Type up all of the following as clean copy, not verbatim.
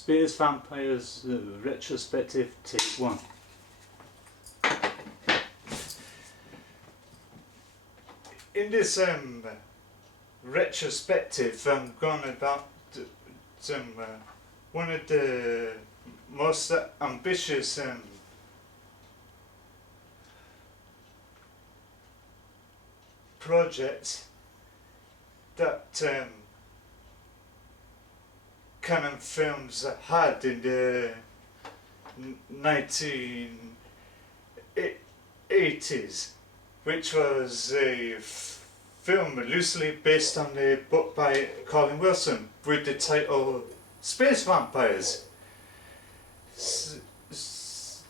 Space Vampires Retrospective Take 1. In this retrospective, I'm going about one of the most ambitious projects that Canon Films had in the 1980s, which was a film loosely based on a book by Colin with the title Space Vampires.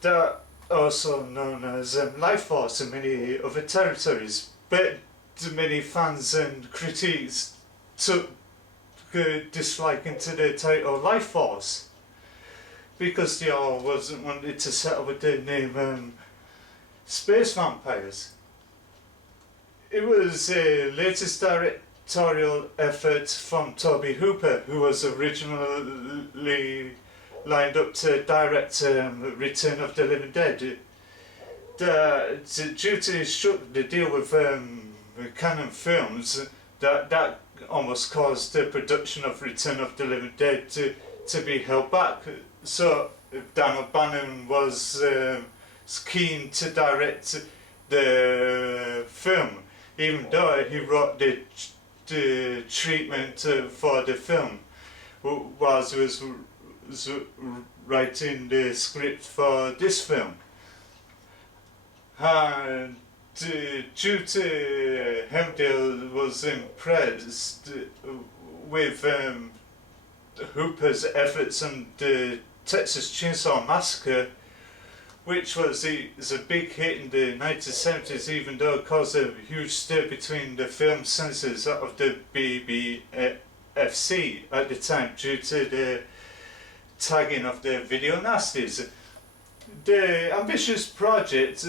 That also known as LifeForce in many other territories, but many fans and critics took disliking to the title LifeForce because they all wasn't wanted to settle with the name Space Vampires. It was a latest directorial effort from Toby Hooper, who was originally lined up to direct Return of the Living Dead. Due to the deal with Canon Films, that almost caused the production of Return of the Living Dead to be held back. So Dan O'Bannon was keen to direct the film, even though he wrote the treatment for the film whilst he was writing the script for this film. And due to Hemdale was impressed with Hooper's efforts on the Texas Chainsaw Massacre, which was a big hit in the 1970s, even though it caused a huge stir between the film censors of the BBFC at the time due to the tagging of the video nasties. The ambitious project,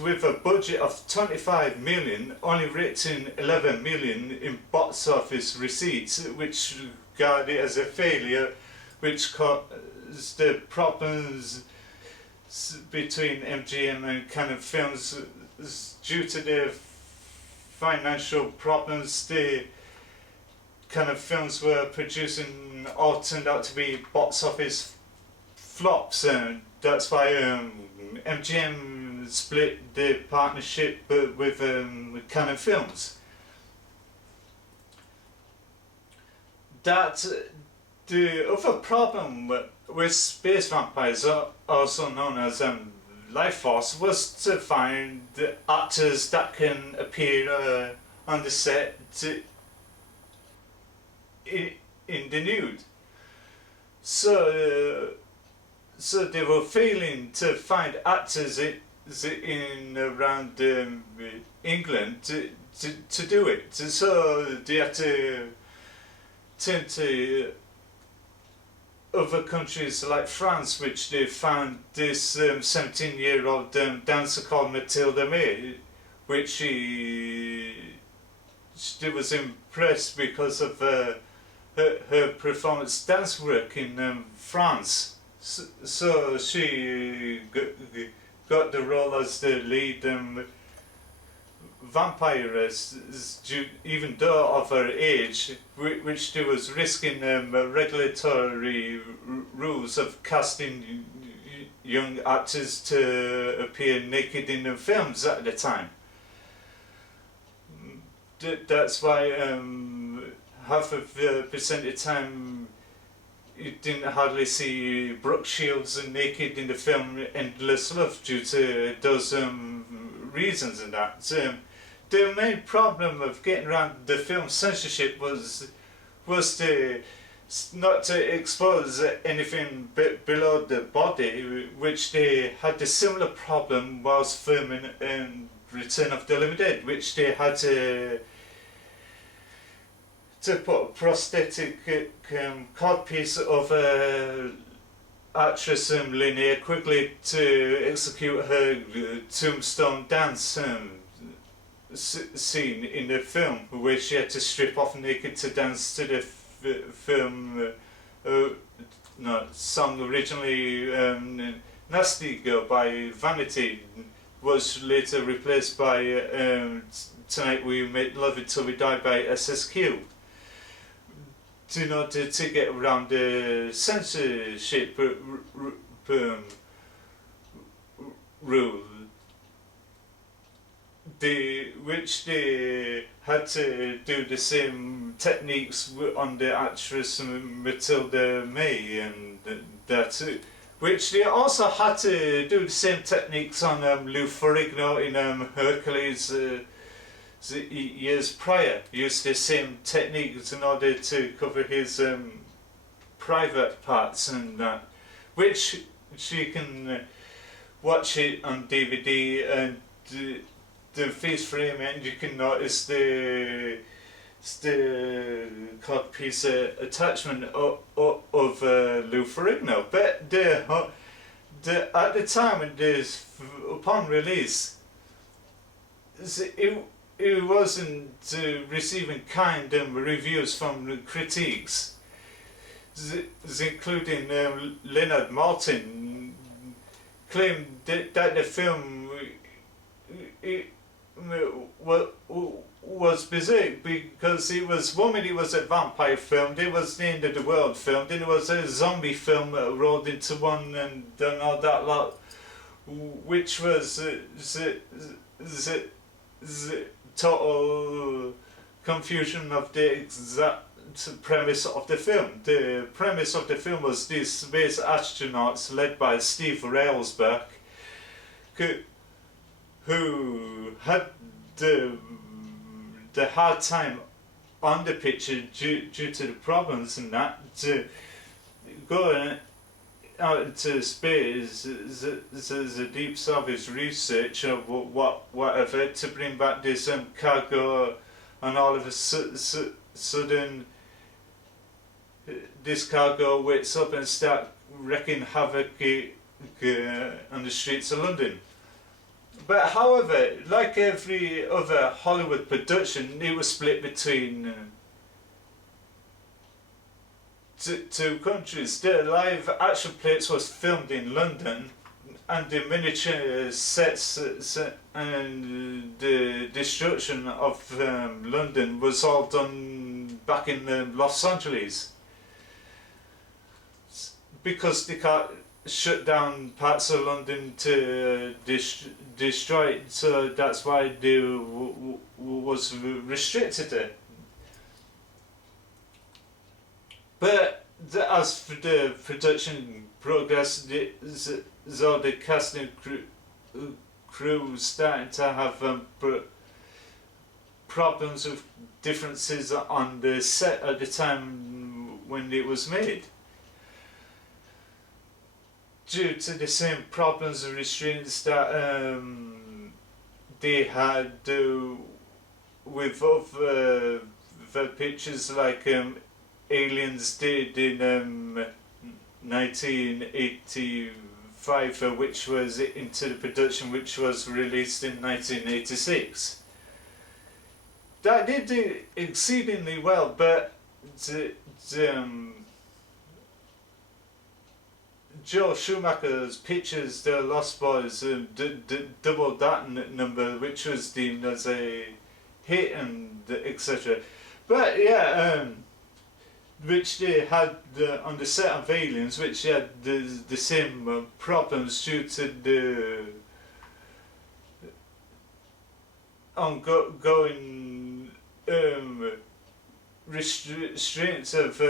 with a budget of 25 million, only raked in 11 million in box office receipts, which regarded as a failure, which caused the problems between MGM and Canon Films. Due to the financial problems the Canon Films were producing all turned out to be box office flops, and that's why MGM split the partnership with Canon Films. That the other problem with Space Vampires, also known as LifeForce, was to find actors that can appear on the set in the nude. So they were failing to find actors in around England to do it. So they had to turn to other countries like France, which they found this 17-year-old dancer called Mathilda May, which she was impressed because of her performance dance work in France. So she got the role as the lead vampiress, even though of her age, which she was risking regulatory rules of casting young actors to appear naked in the films at the time. That's why half of the percent of the time you didn't hardly see Brooke Shields naked in the film Endless Love due to those reasons and that. The main problem of getting around the film censorship was to not to expose anything below the body, which they had a similar problem whilst filming Return of the Living Dead, which they had to put a prosthetic codpiece of actress Linnea Quigley to execute her tombstone dance scene in the film, where she had to strip off naked to dance to the film song originally Nasty Girl by Vanity was later replaced by Tonight We Make Love Until We Die by SSQ. In order to get around the censorship rule, which they had to do the same techniques on the actress Mathilda May, and that, which they also had to do the same techniques on Lou Ferrigno in Hercules years prior. Used the same techniques in order to cover his private parts and that, which you can watch it on DVD and the freeze frame, and you can notice the codpiece attachment of Lou Ferrigno. But at the time upon release, it wasn't receiving kind reviews from the critiques, including Leonard Maltin claimed that the film was bizarre because it was a vampire film, it was the end of the world film, then it was a zombie film rolled into one and done all that lot, which was the total confusion of the exact premise of the film. The premise of the film was these space astronauts led by Steve Railsback who had the hard time on the picture due to the problems and that, to go out into space as a deep service research or whatever, to bring back this cargo, and all of a sudden this cargo wakes up and start wreaking havoc on the streets of London. But however, like every other Hollywood production, it was split between two countries. The live action plates was filmed in London, and the miniature sets and the destruction of London was all done back in Los Angeles, because they can't shut down parts of London to destroy it, so that's why they was restricted. But as for the production progress, so the casting crew starting to have problems with differences on the set at the time when it was made, due to the same problems and restraints that they had with other pictures like Aliens did in 1985, which was into the production, which was released in 1986. That did do exceedingly well, but Joel Schumacher's Pictures, The Lost Boys, doubled that number, which was deemed as a hit and etc. But yeah, which they had on the set of Aliens, which had the same problems due to the ongoing restraints of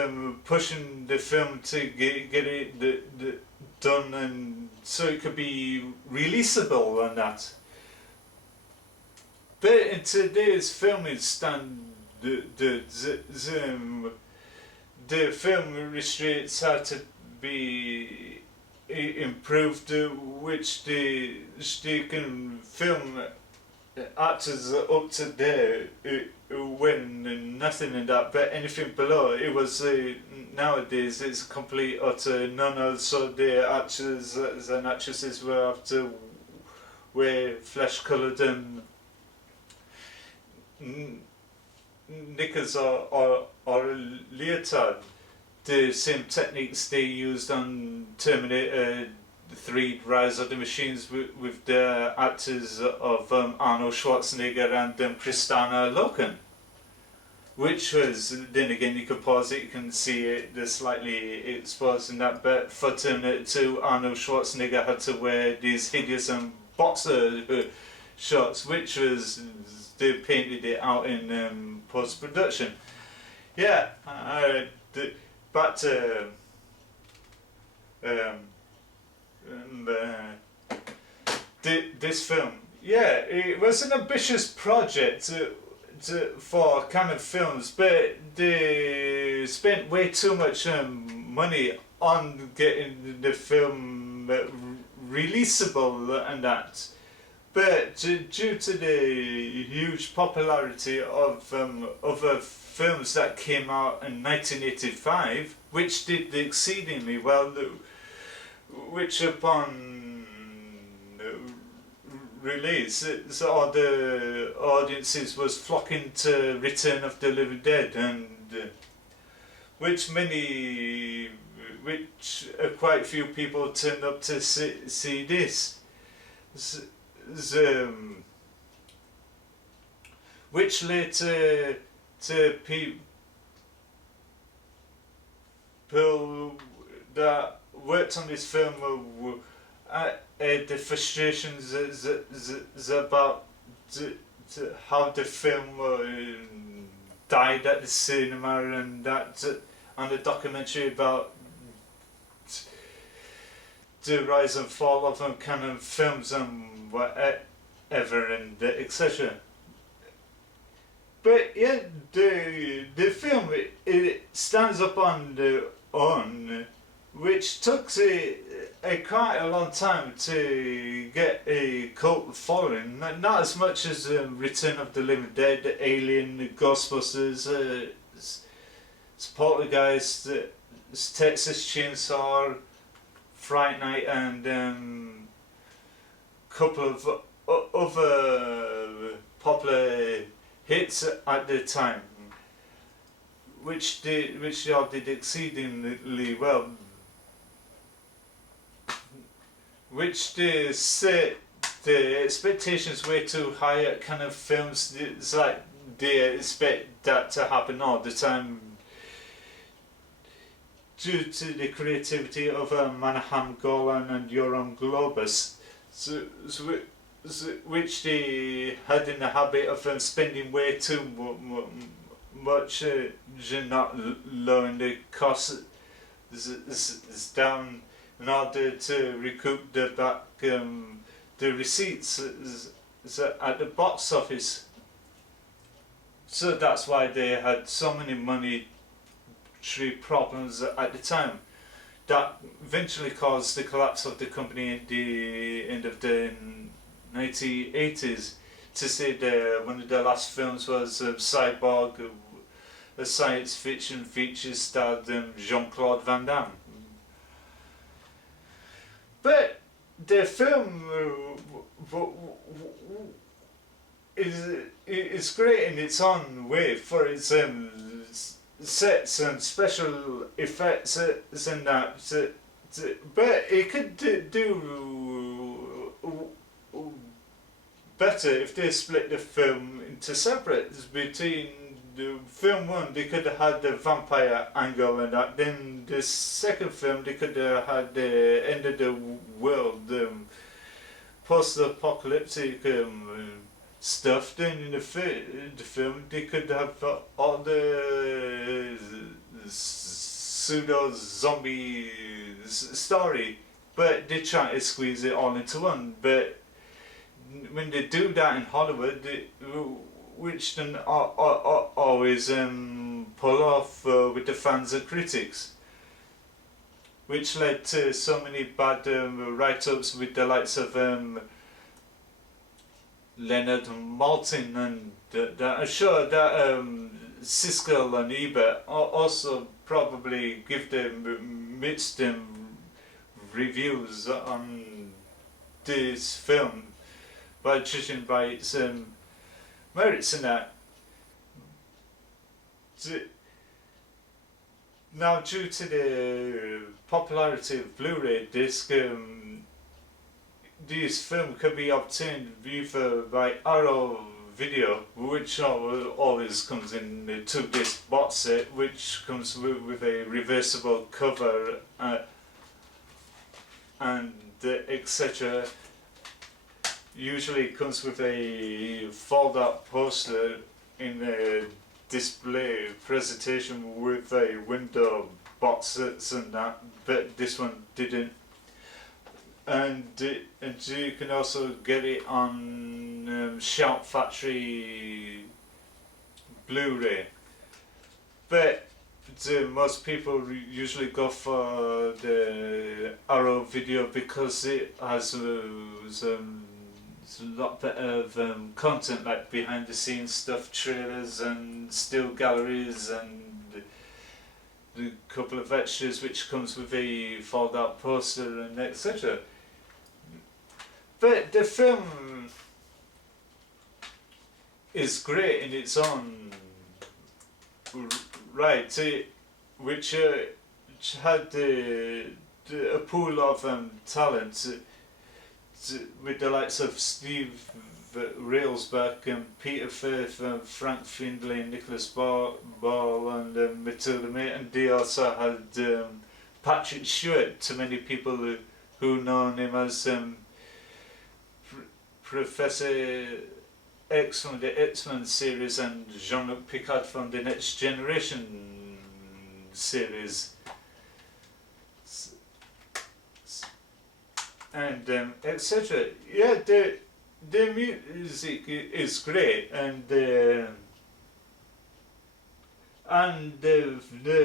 pushing the film to get it done, and so it could be releasable and that. But in today's filming the film restraints had to be improved, which they can film actors up to there when nothing in that, but anything below, it was nowadays it's complete utter none. So the actors and actresses will have to wear flesh coloured knickers or a leotard, the same techniques they used on Terminator 3 Rise of the Machines with the actors of Arnold Schwarzenegger and Kristanna Loken. Which was, then again, you can pause it, you can see it, they're slightly exposed in that, but for Terminator 2, Arnold Schwarzenegger had to wear these hideous boxer shorts, which was, they painted it out in post-production. Yeah, back to this film. Yeah, it was an ambitious project for kind of films, but they spent way too much money on getting the film releasable and that. But due to the huge popularity of other films that came out in 1985, which did exceedingly well, which upon release, so the audiences was flocking to Return of the Living Dead, and which quite few people turned up to see this. Which led to people that worked on this film the frustrations is about how the film died at the cinema, and that and the documentary about the rise and fall of kind of films and whatever and etc. But yeah, the film it stands up on the own, which took quite a long time to get a cult following. Not as much as Return of the Living Dead, Alien, Ghostbusters, Poltergeist, Texas Chainsaw, Fright Night, and couple of other popular hits at the time, which they all did exceedingly well. Which they set the expectations way too high at kind of films. It's like they expect that to happen all the time due to the creativity of Manahan Golan and Yoram Globus, which they had in the habit of spending way too much, not lowering the cost is down in order to recoup the receipts at the box office. So that's why they had so many monetary problems at the time. That eventually caused the collapse of the company at the end of the 1980s. To say that one of the last films was Cyborg, a science fiction feature starred Jean-Claude Van Damme. But the film is great in its own way for its sets and special effects and that, but it could do better if they split the film into separates. Between the film one, they could have had the vampire angle and that. Then the second film, they could have had the end of the world, post-apocalyptic stuff. Then in the film, they could have all the pseudo-zombie story, but they try to squeeze it all into one. But when they do that in Hollywood, which then always pull off with the fans and critics, which led to so many bad write-ups with the likes of Leonard Maltin, and I'm sure that Siskel and Ebert also probably give them mixed reviews on this film, by judging by its merits in that. Now, due to the popularity of Blu-ray disc, this film can be obtained either by Arrow Video, which always comes in the 2-disc box set, which comes with a reversible cover and etc. Usually comes with a fold-out poster in a display presentation with a window box sets and that, but this one didn't. And you can also get it on Shout Factory Blu-ray, but most people usually go for the Arrow Video because it has a lot better content, like behind the scenes stuff, trailers and still galleries and a couple of extras which comes with a fold out poster and etc. But the film is great in its own right, which had a pool of talent with the likes of Steve Railsback and Peter Firth and Frank Findlay, Nicholas Ball and Mathilda May, and they also had Patrick Stewart, to many people who know him as Professor X from the X-Men series and Jean-Luc Picard from the Next Generation series. And etc. Yeah, the music is great, and the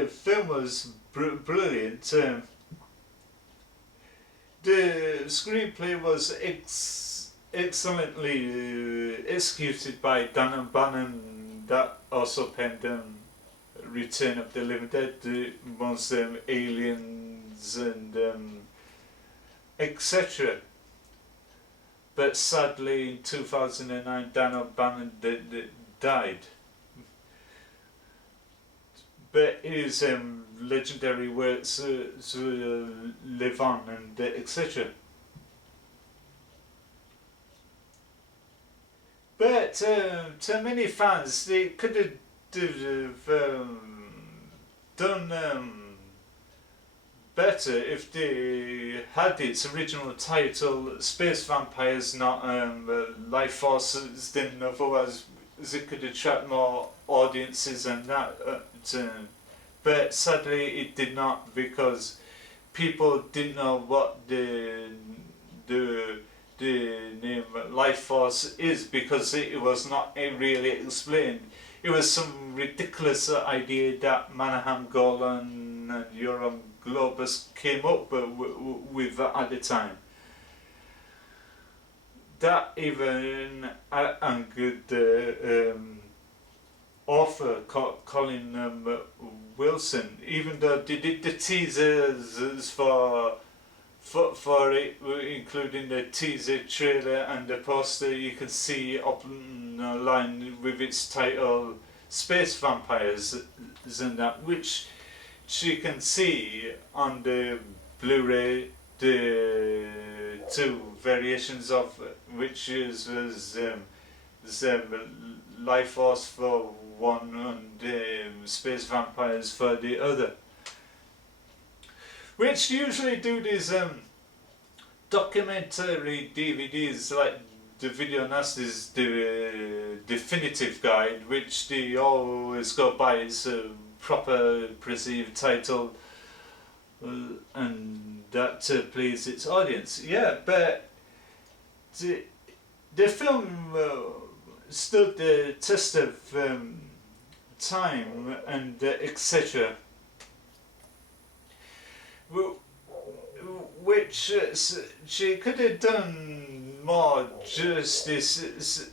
film was brilliant. The screenplay was excellently executed by Dan Bannon, that also penned Return of the Living Dead, amongst Aliens and etc. But sadly in 2009 Dan O'Bannon died. But his legendary works live on and etc. But to many fans, they could have done better if they had its original title Space Vampires, not LifeForce, then otherwise it could attract more audiences and that. But sadly it did not, because people didn't know what the name LifeForce is, because it was not really explained. It was some ridiculous idea that Manahan, Golan and Yoram Globus came up with at the time. That even angered the author Colin Wilson, even though they did the teasers for it, including the teaser trailer and the poster you can see up online with its title Space Vampires and that, which you can see on the Blu-ray, the two variations of which was LifeForce for one and Space Vampires for the other, which usually do these documentary DVDs like the Video Nasty's the definitive guide, which they always go by its proper perceived title and that to please its audience. Yeah, but the film stood the test of time and etc. Which she could have done more justice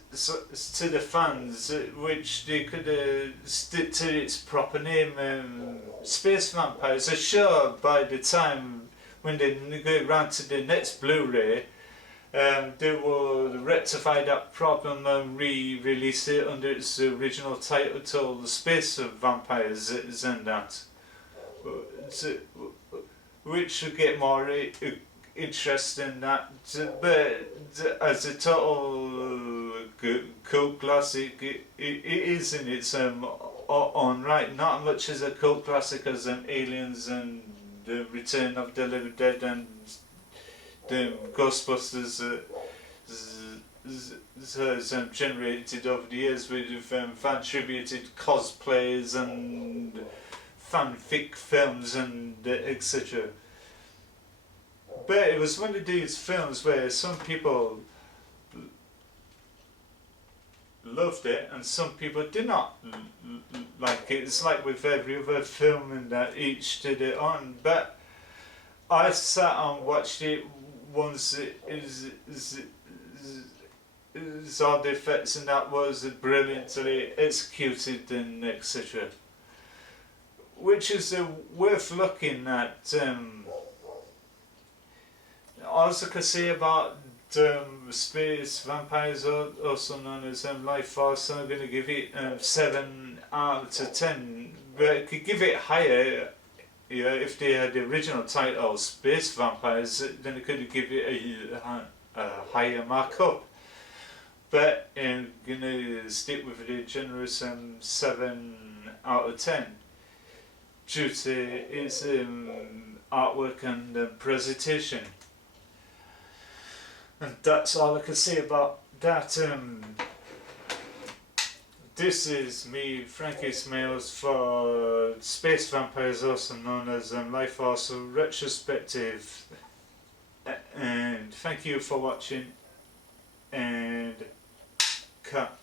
to the fans, which they could have stick to its proper name, Space Vampires. So sure, by the time when they go round to the next Blu-ray, they will rectify that problem and re-release it under its original title, Space Vampires and that. which should get more interesting that, but as a total cult classic, it is in its own right. Not much as a cult classic as Aliens and the Return of the Living Dead and the Ghostbusters has generated over the years with fan-tributed cosplays and fanfic films and etc. But it was one of these films where some people loved it and some people did not like it. It's like with every other film in that each did it on. But I sat and watched it once. It is all the effects and that was brilliantly executed and etc. Which is worth looking at. Also could say about space vampires, also known as LifeForce. I'm going to give it 7 out of 10, but I could give it higher. Yeah, if they had the original title Space Vampires, then I could give it a higher markup. But I'm going to stick with the generous 7 out of 10 due to its artwork and presentation. And that's all I can say about that. This is me, Frankie Smales, for Space Vampires, also known as LifeForce retrospective. And thank you for watching. And cut.